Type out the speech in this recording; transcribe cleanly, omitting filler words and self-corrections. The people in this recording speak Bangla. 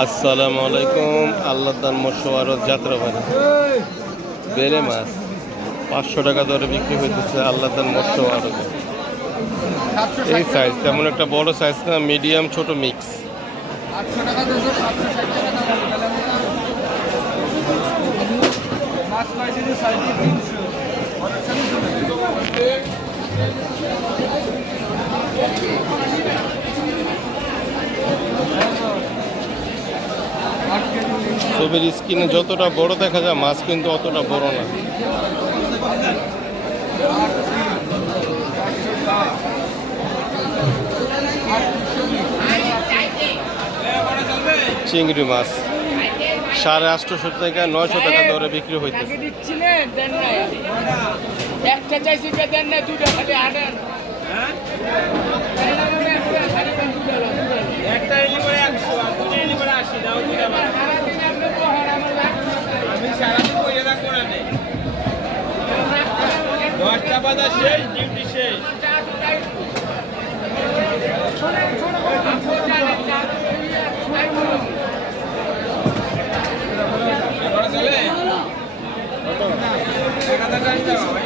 আসসালামু আলাইকুম। আল্লাহ দান মশওয়ারত যাত্রাবাড়ি বেলে মাছ 500 টাকা দরে বিক্রি হইতেছে আল্লাহ দান মশওয়ারত। এই সাইজ তেমন একটা বড় সাইজ না, মিডিয়াম ছোট মিক্স। ছবির স্ক্রিনে যতটা বড় দেখা যায় মাছ কিন্তু অতটা বড় না। চিংড়ি মাছ 850 থেকে 900 টাকা দরে বিক্রি হইতেছে। একটা চাইছি দেন না, দুটো খালি আনেন। একটা এলি করে 100 আর দুটো এলি করে 80 দাও দুটো আমার। আমি সারাদিন কইরা রাখবো না নে। 10টা বাজা শেষ, ডিউটি শেষ। চলে 1000 টাকা নিতে হবে।